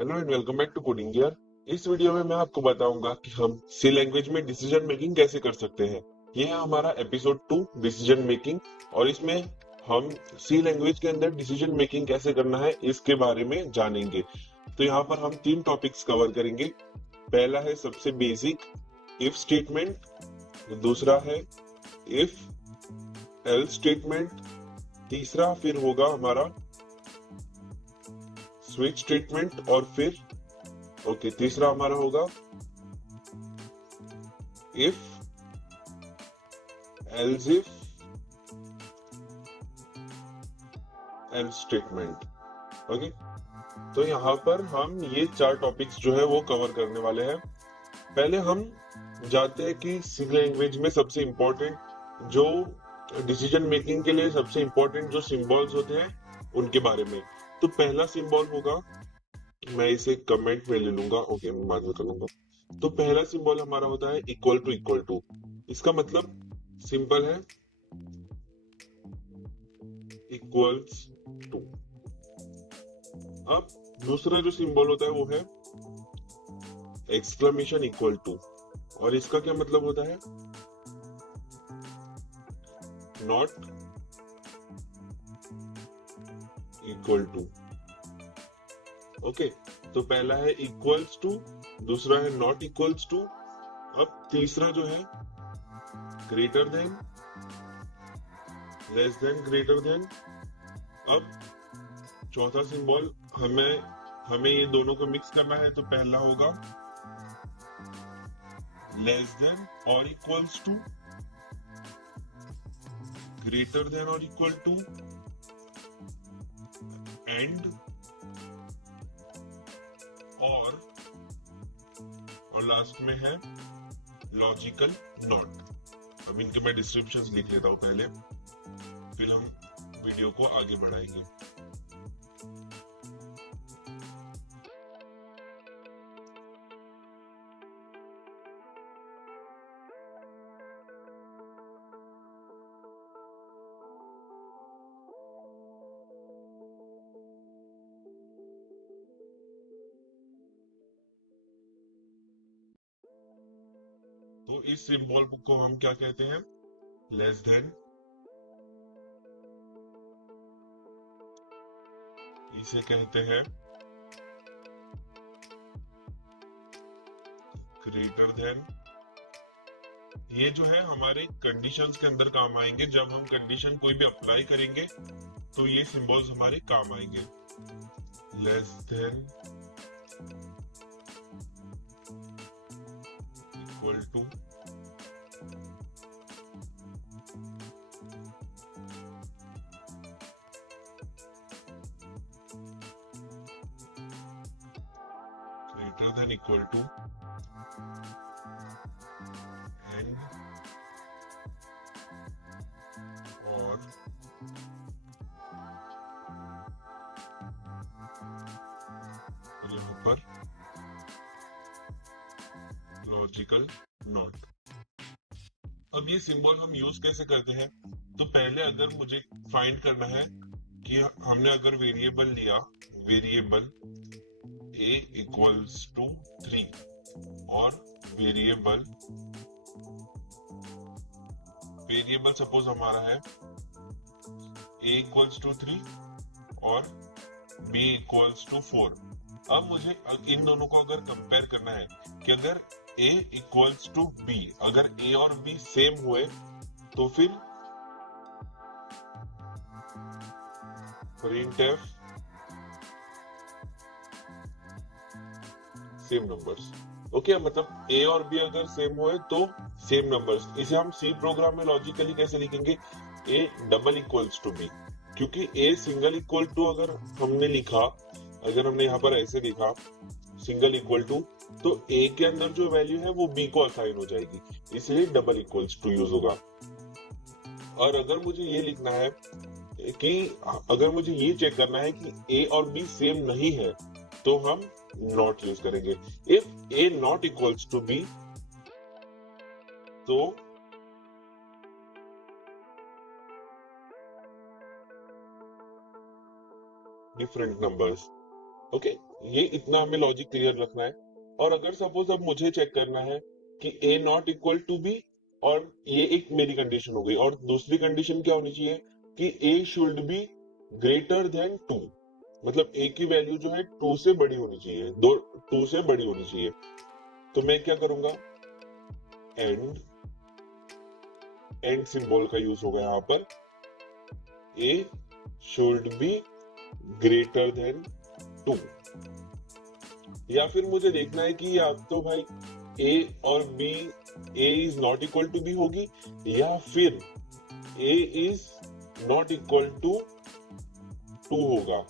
Hello and welcome back to coding gear. इस वीडियो में मैं आपको बताऊंगा कि हम सी लैंग्वेज में डिसीजन मेकिंग कैसे कर सकते हैं। ये है हमारा एपिसोड 2 डिसीजन मेकिंग, और इसमें हम सी लैंग्वेज के अंदर डिसीजन मेकिंग कैसे करना है इसके बारे में जानेंगे। तो यहाँ पर हम 3 टॉपिक्स कवर करेंगे। पहला है सबसे बेसिक इफ स्टेटमेंट, दूसरा है इफ एल्स स्टेटमेंट, तीसरा फिर होगा हमारा स्विच स्टेटमेंट, और फिर तीसरा हमारा होगा if else if else statement. Okay, तो यहाँ पर हम ये 4 टॉपिक्स जो है वो कवर करने वाले हैं। पहले हम जानते हैं कि सी लैंग्वेज में सबसे इंपॉर्टेंट जो डिसीजन मेकिंग के लिए सबसे इंपॉर्टेंट जो सिंबल्स होते हैं उनके बारे में। तो पहला सिंबल होगा, मैं इसे कमेंट में ले लूंगा, ओके मैं बाद में कर लूंगा। तो पहला सिंबल हमारा होता है इक्वल टू। इक्वल टू इसका मतलब सिंपल है, इक्वल्स टू। अब दूसरा जो सिंबल होता है वो है एक्सक्लेमेशन इक्वल टू, और इसका क्या मतलब होता है, नॉट इक्वल टू। ओके, तो पहला है इक्वल्स टू, दूसरा है नॉट इक्वल्स टू, अब तीसरा जो है greater than, less than, greater than. अब चौथा सिंबल हमें ये दोनों को मिक्स करना है, तो पहला होगा लेस देन और इक्वल्स टू, ग्रेटर देन और इक्वल टू, एंड और लास्ट में है लॉजिकल नॉट। अब इनके मैं डिस्क्रिप्शंस लिख लेता हूं पहले, फिर हम वीडियो को आगे बढ़ाएंगे। तो इस सिंबल को हम क्या कहते हैं, लेस देन, इसे कहते हैं ग्रेटर देन। ये जो है हमारे कंडीशंस के अंदर काम आएंगे। जब हम कंडीशन कोई भी अप्लाई करेंगे तो ये सिंबल्स हमारे काम आएंगे। Less than, equal to, greater than, equal to, and और यहाँ पर लॉजिकल नॉट। अब ये सिंबल हम यूज कैसे करते हैं, तो पहले अगर मुझे फाइंड करना है कि हमने अगर वेरिएबल लिया, वेरिएबल a इक्वल्स टू 3 और वेरिएबल सपोज हमारा है a इक्वल्स टू 3 और b इक्वल्स टू 4। अब मुझे इन दोनों को अगर कंपेयर करना है कि अगर a इक्वल्स टू b, अगर a और b सेम हुए तो फिर printf सेम नंबर्स। ओके, मतलब a और b अगर सेम हुए तो सेम नंबर्स। इसे हम सी प्रोग्राम में लॉजिकली कैसे लिखेंगे, a double equals to b, क्योंकि a सिंगल इक्वल टू अगर हमने लिखा, अगर हमने यहाँ पर ऐसे लिखा सिंगल इक्वल टू, तो a के अंदर जो वैल्यू है वो b को असाइन हो जाएगी, इसलिए डबल इक्वल्स टू यूज होगा। और अगर मुझे ये लिखना है कि अगर मुझे ये चेक करना है कि a और b सेम नहीं है, तो हम नॉट यूज करेंगे। If a not equals to b, तो डिफरेंट नंबर्स। ओके, ये इतना हमें लॉजिक क्लियर रखना है। और अगर सपोज अब मुझे चेक करना है कि ए नॉट इक्वल टू बी, और ये एक मेरी कंडीशन हो गई, और दूसरी कंडीशन क्या होनी चाहिए कि ए शुड बी ग्रेटर देन 2, मतलब ए की वैल्यू जो है 2 से बड़ी होनी चाहिए, 2 से बड़ी होनी चाहिए। तो मैं क्या करूंगा, एंड सिंबल का यूज होगा यहाँ पर, ए शुड बी ग्रेटर देन 2। या फिर मुझे देखना है कि या तो भाई ए और B, A is not equal to B होगी, या फिर A is not equal to 2 होगा।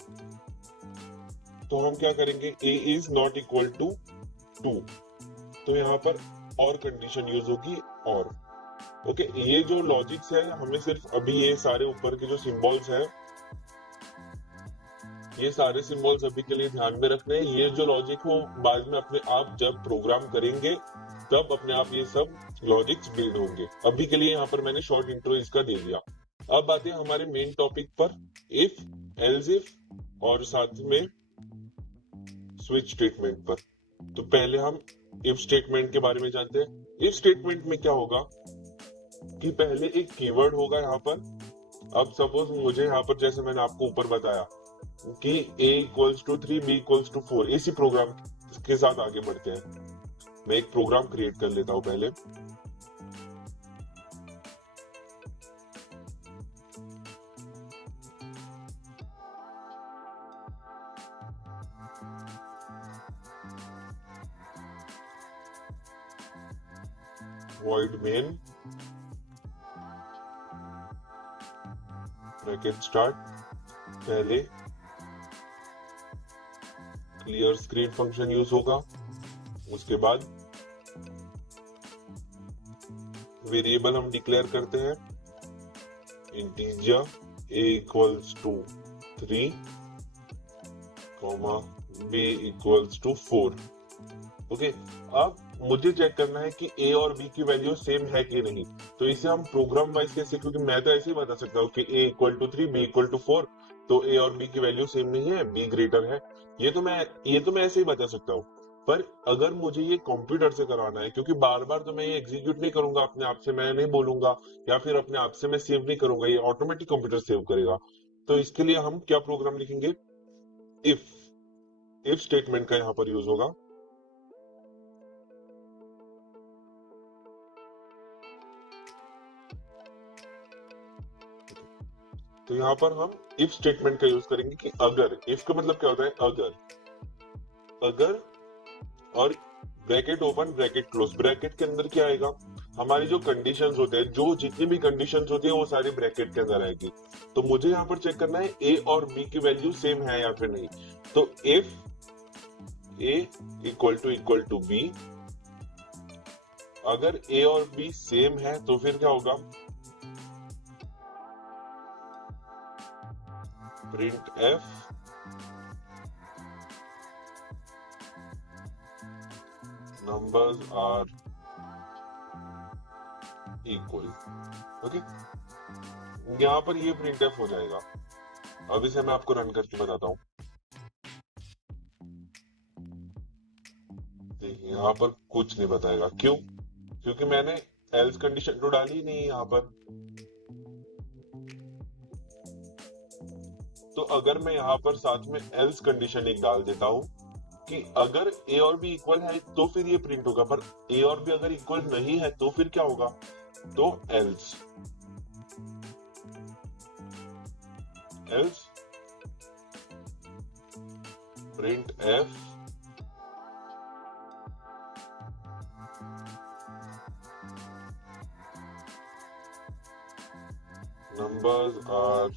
तो हम क्या करेंगे, A is not equal to 2, तो यहाँ पर और कंडीशन यूज होगी और। ओके, ये जो लॉजिक्स है हमें सिर्फ अभी ये सारे ऊपर के जो सिंबल्स है, ये सारे सिंबल्स अभी के लिए ध्यान में रखने हैं। ये जो लॉजिक हो बाद में अपने आप जब प्रोग्राम करेंगे तब अपने आप ये सब लॉजिक्स बिल्ड होंगे। अभी के लिए यहाँ पर मैंने शॉर्ट इंट्रो इसका दे दिया। अब आते हैं हमारे मेन टॉपिक पर, इफ, एल्स इफ और साथ में स्विच स्टेटमेंट पर। तो पहले हम इफ स्टेटमेंट के बारे में जानते हैं। इफ स्टेटमेंट में क्या होगा कि पहले एक कीवर्ड होगा यहाँ पर। अब सपोज मुझे यहाँ पर, जैसे मैंने आपको ऊपर बताया कि a equals to 3, b equals to 4, इसी प्रोग्राम के साथ आगे बढ़ते हैं। मैं एक प्रोग्राम क्रिएट कर लेता हूं पहले। void main ब्रैकेट स्टार्ट, पहले क्लियर स्क्रीन फंक्शन यूज होगा, उसके बाद वेरिएबल हम डिक्लेयर करते हैं integer a equals to 3, b equals to 4। Okay, अब मुझे चेक करना है कि a और b की वैल्यू सेम है कि नहीं। तो इसे हम प्रोग्राम वाइज कैसे, क्योंकि मैं तो ऐसे ही बता सकता हूँ कि a equal to 3, b equal to 4, तो a और b की वैल्यू सेम नहीं है, b ग्रेटर है। ये तो मैं ऐसे ही बता सकता हूँ। पर अगर मुझे ये कंप्यूटर से कराना है, क्योंकि बार बार तो मैं ये एग्जीक्यूट नहीं करूंगा अपने आप से, मैं नहीं बोलूंगा या फिर अपने आप से मैं सेव नहीं करूंगा, ये ऑटोमेटिक कंप्यूटर सेव करेगा। तो इसके लिए हम क्या प्रोग्राम लिखेंगे, इफ स्टेटमेंट का यहाँ पर यूज होगा। तो यहाँ पर हम इफ स्टेटमेंट का यूज करेंगे कि अगर, इफ का मतलब क्या होता है, अगर और bracket open bracket close. Bracket के अंदर क्या आएगा, हमारी जो कंडीशंस होते हैं, जो जितनी भी कंडीशंस होती है वो सारी ब्रैकेट के अंदर आएगी। तो मुझे यहाँ पर चेक करना है ए और बी की वैल्यू सेम है या फिर नहीं। तो if A equal to B, अगर ए और बी सेम है तो फिर क्या होगा, printf numbers are equal. Okay, यहां पर ये प्रिंट एफ हो जाएगा। अब इसे मैं आपको रन करके बताता हूं। देखिए यहाँ पर कुछ नहीं बताएगा, क्यों, क्योंकि मैंने एल्स कंडीशन तो डाली ही नहीं यहाँ पर। तो अगर मैं यहाँ पर साथ में एल्स कंडीशन एक डाल देता हूं कि अगर ए और बी इक्वल है तो फिर ये प्रिंट होगा, पर ए और बी अगर इक्वल नहीं है तो फिर क्या होगा, तो else print F numbers are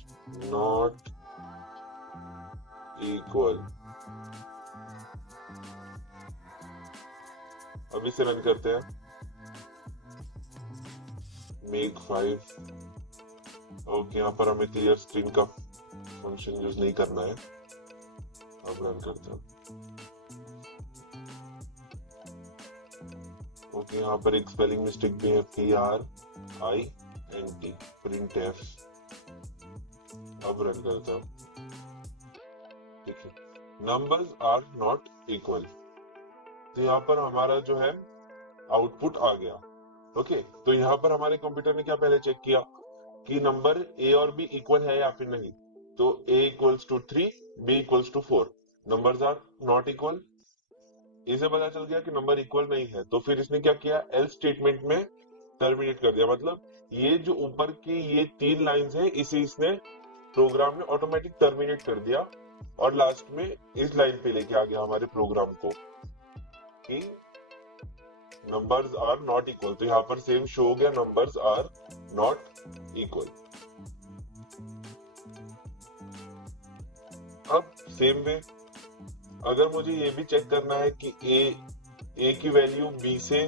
not equal। अब इसे रन करते हैं, मेक 5। ओके, यहाँ पर हमें क्लियर स्क्रीन का फंक्शन यूज नहीं करना है। अब रन करते हैं। ओके, यहाँ पर एक स्पेलिंग मिस्टेक भी है, PRINT, प्रिंट एफ। अब रन करता हूँ। देखिए नंबर्स आर नॉट इक्वल। तो यहाँ पर हमारा जो है आउटपुट आ गया। ओके, तो यहाँ पर हमारे कंप्यूटर ने क्या पहले चेक किया कि नंबर ए और बी इक्वल है या फिर नहीं। तो a equals to 3, b equals to 4, numbers are not equal. इसे पता चल गया कि नंबर इक्वल नहीं है, तो फिर इसने क्या किया, एल स्टेटमेंट में टर्मिनेट कर दिया। मतलब ये जो ऊपर की ये 3 लाइंस है, इसे इसने प्रोग्राम ने ऑटोमेटिक टर्मिनेट कर दिया और लास्ट में इस लाइन पे लेके आ गया हमारे प्रोग्राम को कि नंबर्स आर नॉट इक्वल। तो यहाँ पर सेम शो हो गया, नंबर्स आर नॉट इक्वल। अब सेम वे अगर मुझे ये भी चेक करना है कि ए की वैल्यू बी से,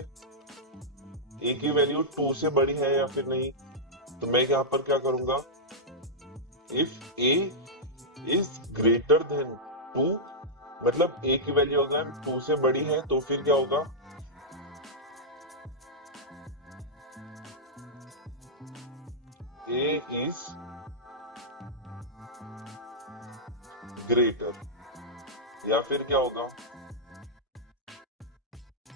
ए की वैल्यू 2 से बड़ी है या फिर नहीं, तो मैं यहाँ पर क्या करूंगा, if A is greater then 2, मतलब ए की वैल्यू अगर 2 से बड़ी है तो फिर क्या होगा, ए इज ग्रेटर, या फिर क्या होगा,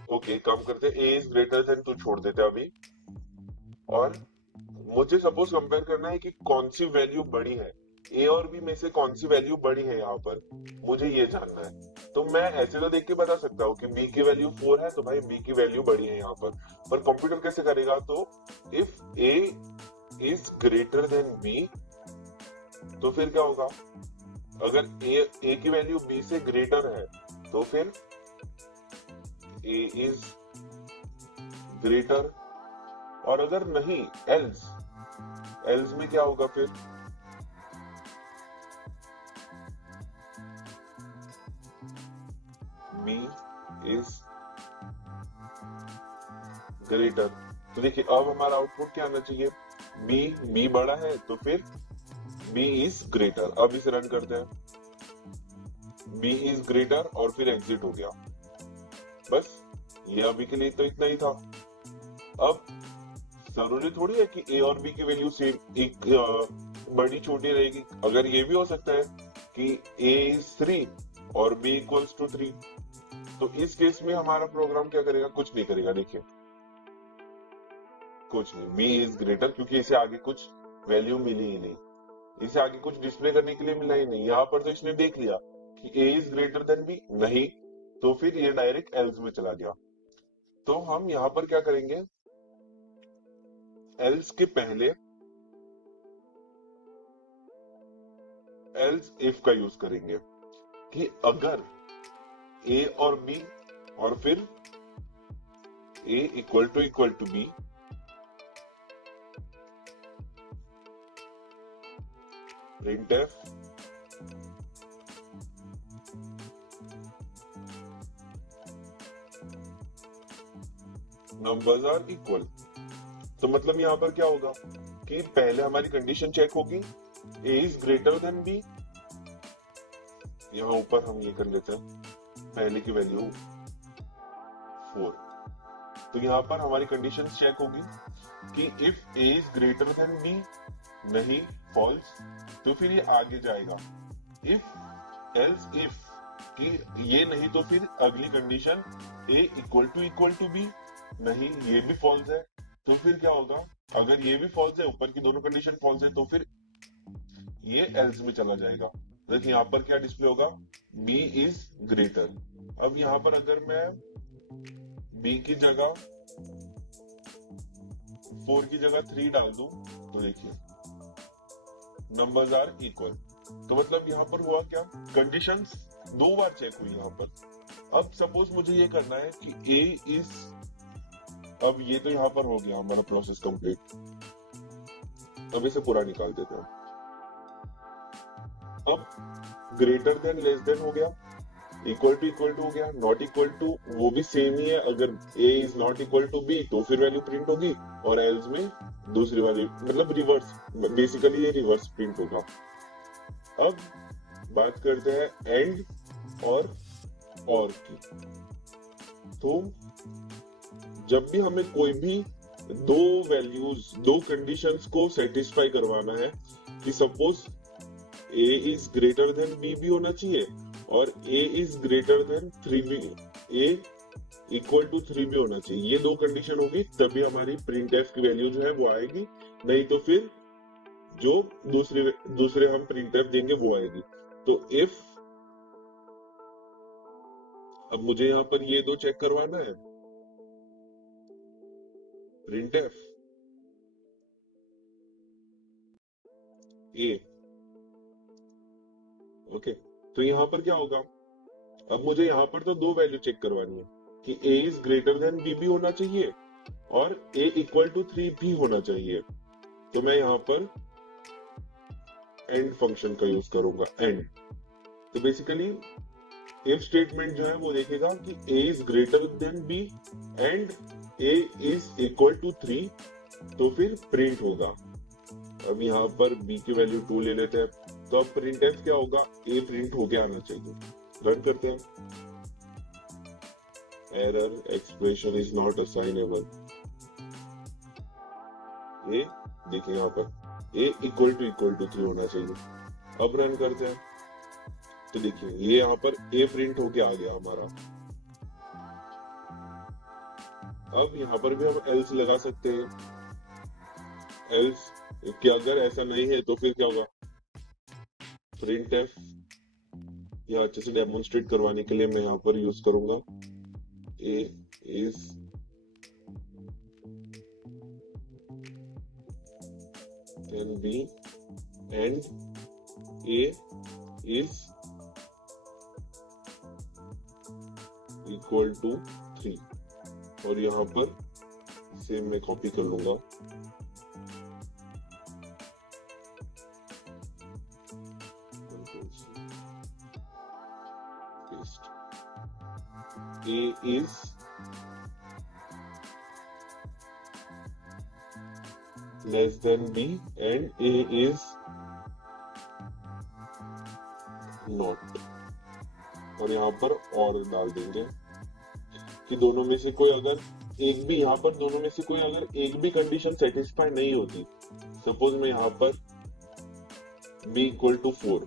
ओके कम करते, ए इज ग्रेटर देन 2 छोड़ देते अभी, और मुझे सपोज कंपेयर करना है कि कौन सी वैल्यू बड़ी है, ए और बी में से कौन सी वैल्यू बड़ी है, यहाँ पर मुझे ये जानना है। तो मैं ऐसे तो देख के बता सकता हूँ कि बी की वैल्यू 4 है, तो भाई बी की वैल्यू बड़ी है यहाँ पर कंप्यूटर कैसे करेगा, तो if A is greater than B, तो फिर क्या होगा, अगर ए की वैल्यू बी से ग्रेटर है तो फिर ए इज ग्रेटर, और अगर नहीं एल्स में क्या होगा, फिर बी इज ग्रेटर। तो देखिए अब हमारा आउटपुट क्या आना चाहिए, बी बड़ा है तो फिर बी इज ग्रेटर। अब इसे रन करते हैं, बी इज ग्रेटर और फिर एग्जिट हो गया। बस ये अभी के लिए तो इतना ही था। अब जरूरी थोड़ी है कि ए और बी की वैल्यू सेम एक बड़ी छोटी रहेगी, अगर ये भी हो सकता है कि ए इज 3 और बी इक्वल्स टू 3, तो इस केस में हमारा प्रोग्राम क्या करेगा, कुछ नहीं करेगा। देखिए कुछ नहीं, बी इज ग्रेटर, क्योंकि इसे आगे कुछ वैल्यू मिली ही नहीं, इसे आगे कुछ डिस्प्ले करने के लिए मिला ही नहीं। यहाँ पर तो इसने देख लिया कि ए इज ग्रेटर देन बी, नहीं, तो फिर ये डायरेक्ट एल्स में चला गया। तो हम यहाँ पर क्या करेंगे, एल्स के पहले एल्स इफ का यूज करेंगे कि अगर ए और बी और फिर A equal to B, printf numbers are equal. तो मतलब यहाँ पर क्या होगा कि पहले हमारी कंडीशन चेक होगी, ए इज ग्रेटर देन बी, यहाँ ऊपर हम ये कर लेते हैं, पहले की वैल्यू 4, तो यहाँ पर हमारी कंडीशन चेक होगी कि if A is greater than B, नहीं फॉल्स, तो फिर ये आगे जाएगा, इफ एल्स इफ कि ये नहीं तो फिर अगली condition A equal to B, नहीं ये भी फॉल्स है, तो फिर क्या होगा, अगर ये भी फॉल्स है, ऊपर की दोनों कंडीशन फॉल्स है, तो फिर ये एल्स में चला जाएगा। देखिए यहाँ पर क्या डिस्प्ले होगा, बी इज ग्रेटर। अब यहाँ पर अगर मैं बी की जगह 4 की जगह 3 डाल दूं, तो देखिए नंबर्स आर इक्वल। तो मतलब यहाँ पर हुआ क्या, कंडीशंस 2 बार चेक हुई यहाँ पर। अब सपोज मुझे ये करना है कि ए इज, अब ये तो यहाँ पर हो गया हमारा प्रोसेस कंप्लीट, अब इसे पूरा निकाल देते हैं। अब ग्रेटर देन लेस देन हो गया, इक्वल टू हो गया, नॉट इक्वल टू वो भी सेम ही है, अगर A is not equal to B तो फिर वैल्यू प्रिंट होगी, और एल्स में दूसरी वाली, मतलब रिवर्स, बेसिकली ये रिवर्स प्रिंट होगा। अब बात करते हैं एंड और की। तो जब भी हमें कोई भी 2 वैल्यूज, 2 कंडीशंस को सेटिस्फाई करवाना है कि suppose A is greater than B भी होना चाहिए और a is greater than 3b, a equal to 3b होना चाहिए। ये दो कंडीशन होगी तभी हमारी प्रिंट एफ की वैल्यू जो है वो आएगी, नहीं तो फिर जो दूसरे हम प्रिंट एफ देंगे वो आएगी। तो इफ, अब मुझे यहाँ पर ये दो चेक करवाना है, प्रिंट एफ ए, ओके। तो यहाँ पर क्या होगा, अब मुझे यहाँ पर तो दो वैल्यू चेक करवानी है कि a is greater than b भी होना चाहिए और a इक्वल टू 3 भी होना चाहिए। तो मैं यहाँ पर एंड फंक्शन का यूज करूंगा, एंड। तो बेसिकली इफ स्टेटमेंट जो है वो देखेगा कि a is greater than b and a is equal to 3, तो फिर प्रिंट होगा। अब यहाँ पर b की वैल्यू 2 ले लेते हैं, तो अब प्रिंट एफ क्या होगा, a प्रिंट होके आना चाहिए। रन करते हैं, error expression is not assignable. ए देखिए यहाँ पर a इक्वल टू 3 होना चाहिए। अब रन करते हैं, तो देखिए ये यहाँ पर a प्रिंट होके आ गया हमारा। अब यहाँ पर भी हम एल्स लगा सकते हैं, एल्स कि अगर ऐसा नहीं है तो फिर क्या होगा, प्रिंट एफ या अच्छे से डेमोन्स्ट्रेट करवाने के लिए मैं यहाँ पर यूज करूंगा a is then b and a is equal to 3, और यहाँ पर सेम मैं कॉपी कर लूंगा। A is less than B and A is not, और यहाँ पर और डाल देंगे कि दोनों में से कोई अगर एक भी, यहाँ पर दोनों में से कोई अगर एक भी कंडीशन सेटिस्फाई नहीं होती, सपोज मैं यहाँ पर B इक्वल टू 4,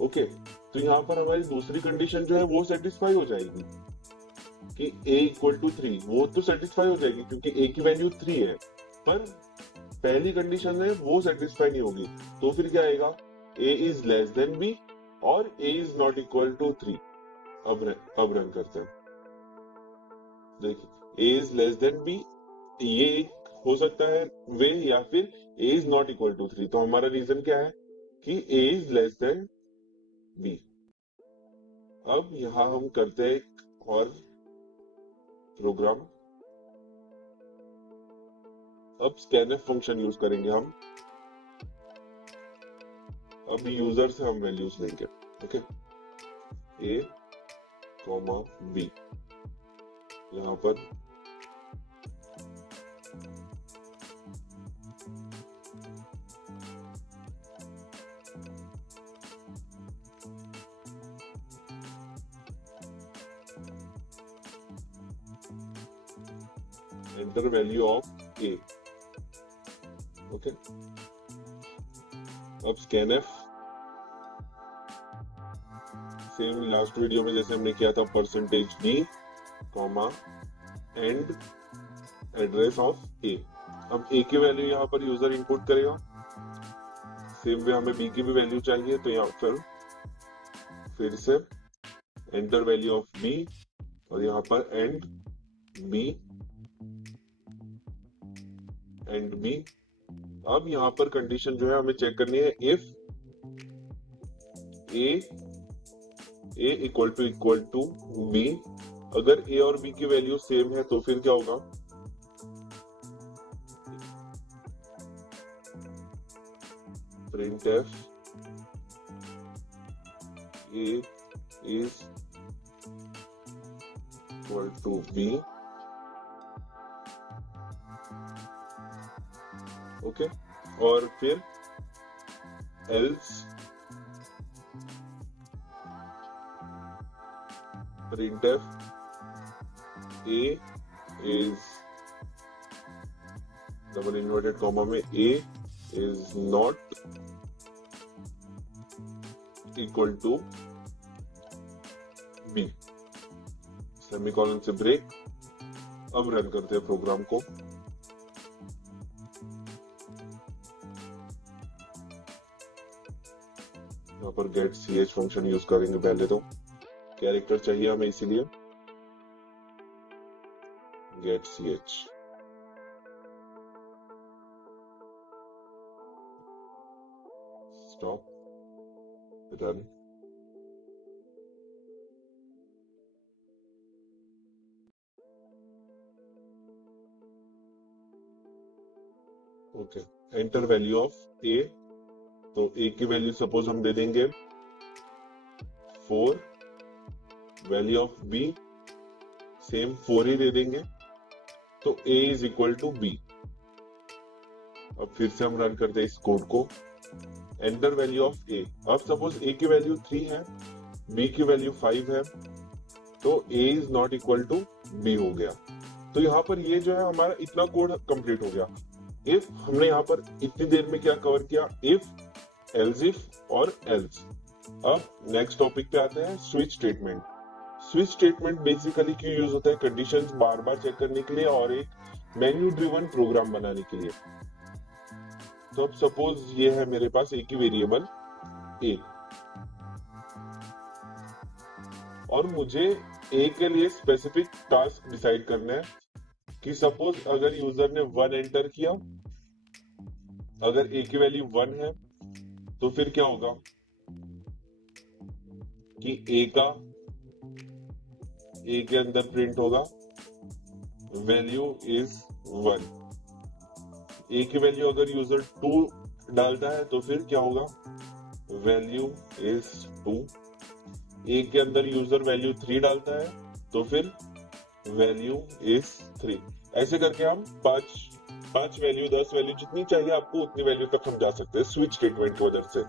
ओके, तो यहाँ पर हमारी दूसरी कंडीशन जो है वो सेटिस्फाई हो जाएगी कि a इक्वल टू 3, वो तो सेटिस्फाई हो जाएगी क्योंकि a की वैल्यू 3 है, पर पहली कंडीशन है वो सेटिस्फाई नहीं होगी। तो फिर क्या आएगा, a is less than b और a is not equal to 3। अब रन करते हैं, देखिए a is less than b, ये हो सकता है वे, या फिर a is not equal to 3। तो हमारा रीजन क्या है कि a is less than b। अब यहां हम करते हैं एक और प्रोग्राम। अब स्कैनफ फंक्शन यूज करेंगे हम, अब यूजर से हम वैल्यूज लेंगे, ओके, a कॉमा b, यहाँ पर enter value of a, okay. अब scanf सेम लास्ट वीडियो में जैसे हमने किया था, %d comma and address of a। अब a की वैल्यू यहाँ पर यूजर इनपुट करेगा, सेम वे हमें b की भी वैल्यू चाहिए, तो यहाँ फिर से एंटर वैल्यू ऑफ b और यहाँ पर एंड b एंड b। अब यहाँ पर कंडीशन जो है हमें चेक करनी है, if a equal to b, अगर a और b की वैल्यू सेम है तो फिर क्या होगा, printf a is equal to b, okay, और फिर else printf a is double inverted comma में a is not equal to B, semicolon से ब्रेक। अब रन करते हैं प्रोग्राम को। यहाँ पर गेट ch फंक्शन यूज करेंगे पहले तो, कैरेक्टर चाहिए हमें इसीलिए get ch। Stop, run. Okay, enter value of A. तो ए की वैल्यू सपोज हम दे देंगे 4, वैल्यू ऑफ बी सेम 4 ही दे देंगे, तो a is equal to B. अब फिर से हम रन करते हैं इस कोड को। Enter value of a। अब सपोज a की वैल्यू 3 है, b की वैल्यू 5 है, तो a is not equal to b हो गया। तो यहाँ पर ये जो है हमारा इतना कोड कंप्लीट हो गया। इफ हमने यहाँ पर इतनी देर में क्या कवर किया, इफ, एल्स इफ और एल्स। अब नेक्स्ट टॉपिक पे आते हैं, switch statement. Switch statement basically क्यों यूज होता है, कंडीशंस बार बार चेक करने के लिए और एक मेन्यू ड्रिवन प्रोग्राम बनाने के लिए। तो अब सपोज ये है मेरे पास एक ही वेरिएबल ए, और मुझे ए के लिए स्पेसिफिक टास्क डिसाइड करना है कि सपोज अगर यूजर ने 1 एंटर किया, अगर ए की वैल्यू 1 है तो फिर क्या होगा कि ए के अंदर प्रिंट होगा वैल्यू इज 1। ए की वैल्यू अगर यूजर 2 डालता है तो फिर क्या होगा, वैल्यू इज 2। ए के अंदर यूजर वैल्यू 3 डालता है तो फिर वैल्यू इज 3। ऐसे करके हम 5 वैल्यू, 10 वैल्यू, जितनी चाहिए आपको उतनी वैल्यू तक हम जा सकते हैं स्विच स्टेटमेंट की मदद से।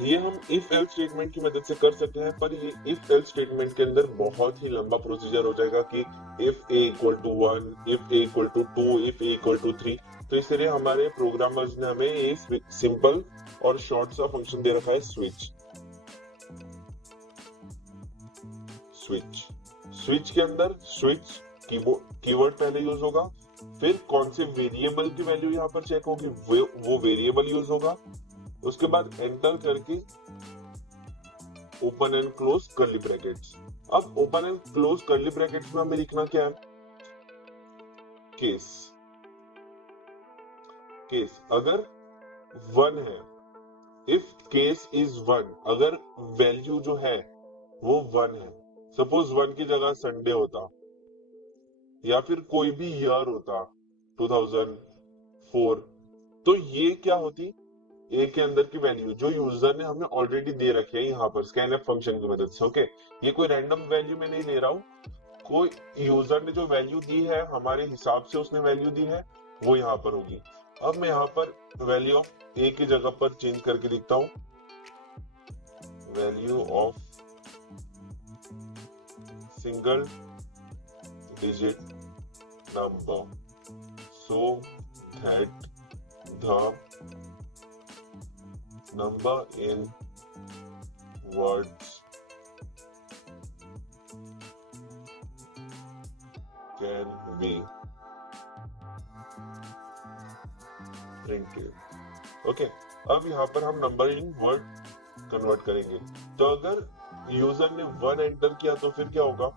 ये हम इफ एल्स स्टेटमेंट की मदद से कर सकते हैं, पर ये इफ एल्स स्टेटमेंट के अंदर बहुत ही लंबा प्रोसीजर हो जाएगा कि if A equal to 1, if A equal to 2, if A equal to 3। तो इसलिए हमारे प्रोग्रामर्स ने हमें ये सिंपल और शॉर्ट सा फंक्शन दे रखा है, स्विच। स्विच के अंदर स्विच कीवर्ड पहले यूज होगा, फिर कौन से वेरिएबल की वैल्यू यहाँ पर चेक होगी वो वेरिएबल यूज होगा, उसके बाद एंटर करके open and close curly brackets. अब open and close curly brackets में हमें लिखना क्या है, केस अगर 1 है, इफ केस इज 1, अगर वैल्यू जो है वो 1 है, सपोज 1 की जगह संडे होता या फिर कोई भी ईयर होता 2004, तो ये क्या होती, ए के अंदर की वैल्यू जो यूजर ने हमें ऑलरेडी दे रखी है यहाँ पर स्कैनएफ फंक्शन की मदद से। ओके, ये कोई रैंडम वैल्यू में नहीं ले रहा हूँ, कोई यूजर ने जो वैल्यू दी है हमारे हिसाब से उसने वैल्यू दी है वो यहाँ पर होगी। अब मैं यहाँ पर वैल्यू ऑफ ए की जगह पर चेंज करके दिखता हूँ, value of single digit number, so that the number in words can be printed। Okay, अब यहाँ पर हम नंबर इन वर्ड कन्वर्ट करेंगे। तो अगर यूजर ने 1 एंटर किया तो फिर क्या होगा,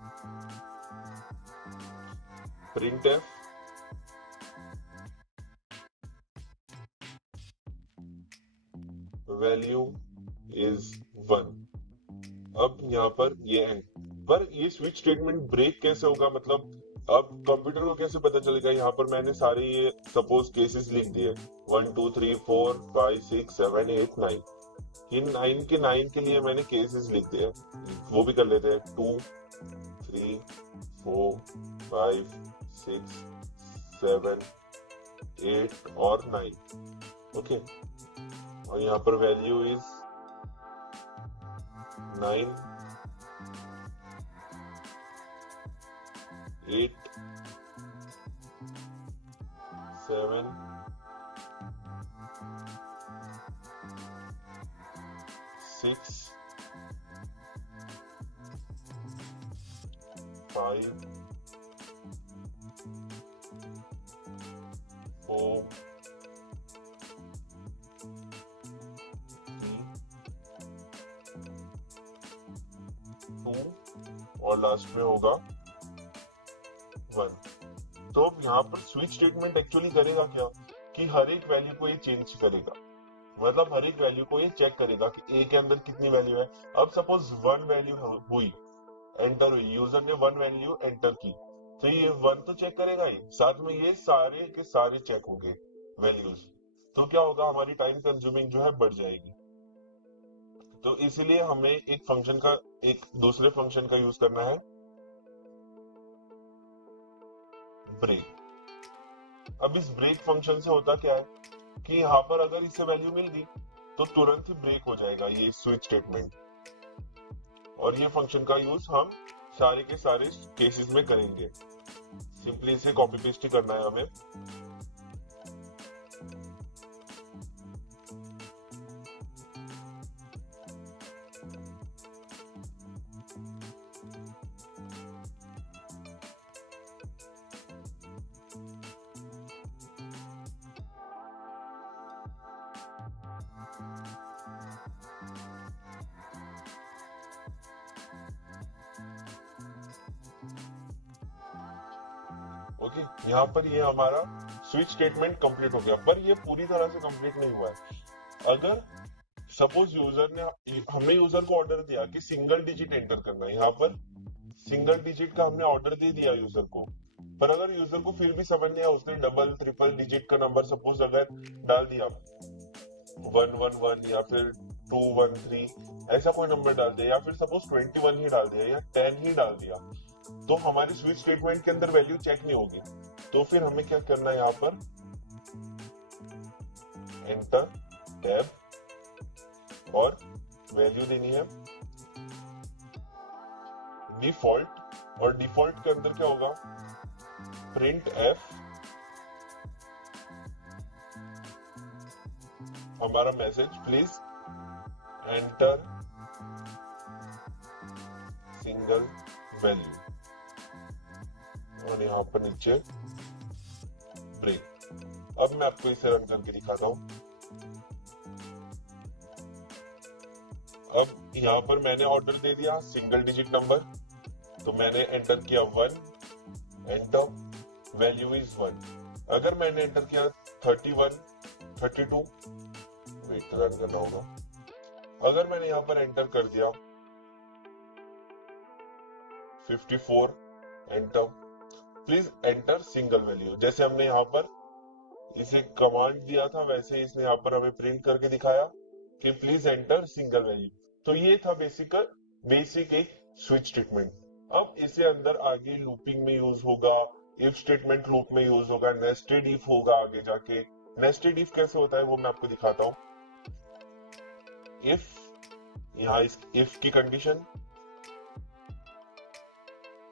printf वैल्यू इज 1। अब यहाँ पर ये एंड, पर ये स्विच स्टेटमेंट ब्रेक कैसे होगा, मतलब अब कंप्यूटर को कैसे पता चलेगा। यहाँ पर मैंने सारे ये सपोज केसेस लिख दिए 1 2 3 4 5 6 7 8 9। इन 9 के 9 के लिए मैंने केसेस लिख दिए, वो भी कर लेते हैं 2 3 4 5 6 7 8 और 9। ओके, और यहाँ पर वैल्यू इज 9 8 7 6 5 4 3 2 और लास्ट में होगा 1। तो अब यहाँ पर स्विच स्टेटमेंट एक्चुअली करेगा क्या कि हर एक वैल्यू को ये चेंज करेगा, मतलब हर एक वैल्यू को ये चेक करेगा कि ए के अंदर कितनी वैल्यू है। अब सपोज 1 वैल्यू हुई, एंटर हुई, यूजर ने 1 वैल्यू एंटर की, तो ये 1 तो चेक करेगा ही, साथ में ये सारे के सारे चेक होंगे वैल्यूज। तो क्या होगा, हमारी टाइम कंज्यूमिंग जो है बढ़ जाएगी। तो इसलिए हमें एक दूसरे फंक्शन का यूज करना है, ब्रेक। अब इस ब्रेक फंक्शन से होता क्या है कि यहाँ पर अगर इसे वैल्यू मिल गई तो तुरंत ही ब्रेक हो जाएगा ये स्विच स्टेटमेंट, और ये फंक्शन का यूज हम सारे के सारे केसेस में करेंगे। सिंपली इसे कॉपी पेस्ट ही करना है हमें। ओके, यहाँ पर ये हमारा स्विच स्टेटमेंट कंप्लीट हो गया, पर ये पूरी तरह से कंप्लीट नहीं हुआ है। अगर सपोज हमने यूजर को ऑर्डर दिया कि सिंगल डिजिट एंटर करना है, यहाँ पर सिंगल डिजिट का हमने ऑर्डर दे दिया यूजर को, पर अगर यूजर को फिर भी समझ नहीं आया, उसने डबल ट्रिपल डिजिट का नंबर सपोज अगर डाल दिया 111 या फिर 213 ऐसा कोई नंबर डाल दिया, या फिर सपोज 21 ही डाल दिया या 10 ही डाल दिया, तो हमारी स्विच स्टेटमेंट के अंदर वैल्यू चेक नहीं होगी। तो फिर हमें क्या करना है, यहाँ पर एंटर टैब और वैल्यू देनी है डिफॉल्ट, और डिफॉल्ट के अंदर क्या होगा, प्रिंट एफ हमारा message please enter single value, और यहाँ पर नीचे ब्रेक। अब मैं आपको इसे रन करके दिखाता हूं। अब यहाँ पर मैंने ऑर्डर दे दिया सिंगल डिजिट नंबर, तो मैंने एंटर किया 1, एंटर, वैल्यू इज 1। अगर मैंने एंटर किया 31, 32, वेट रन करना होगा। अगर मैंने यहाँ पर एंटर कर दिया 54, enter, please enter single value, जैसे हमने यहाँ पर इसे कमांड दिया था वैसे इसने यहाँ पर हमें प्रिंट करके दिखाया कि प्लीज एंटर सिंगल वैल्यू। तो ये था बेसिक एक स्विच स्टेटमेंट। अब इसे अंदर आगे लूपिंग में यूज होगा, इफ स्टेटमेंट लूप में यूज होगा, नेस्टेड इफ होगा आगे जाके। नेस्टेड इफ कैसे होता है वो मैं आपको दिखाता हूं। इफ, यहाँ इस इफ की कंडीशन,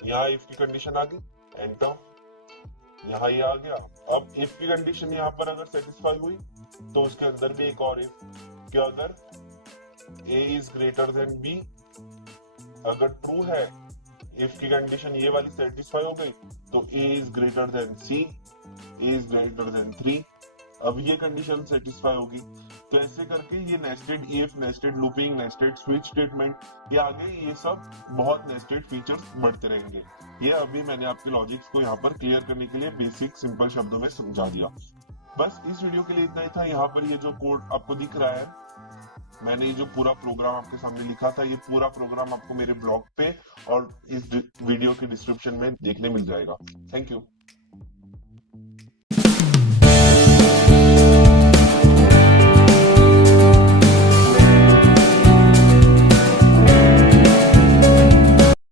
यहाँ इफ की कंडीशन आ गई, एंटर, यहाँ ये आ गया। अब इफ की कंडीशन यहाँ पर अगर सेटिस्फाई हुई तो उसके अंदर भी एक और इफ, क्या अगर a is greater than b, अगर ट्रू है इफ की कंडीशन ये वाली सेटिस्फाई हो गई तो a is greater then c, a is greater then 3, अब ये कंडीशन सेटिस्फाई होगी। तो ऐसे करके ये nested if, nested looping, nested switch statement, ये आगे ये सब बहुत नेस्टेड फीचर्स बढ़ते रहेंगे। ये अभी मैंने आपके लॉजिक्स को यहाँ पर क्लियर करने के लिए बेसिक सिंपल शब्दों में समझा दिया। बस इस वीडियो के लिए इतना ही था। यहाँ पर ये जो कोड आपको दिख रहा है, मैंने ये जो पूरा प्रोग्राम आपके सामने लिखा था, ये पूरा प्रोग्राम आपको मेरे ब्लॉग पे और इस वीडियो के डिस्क्रिप्शन में देखने मिल जाएगा। Thank you.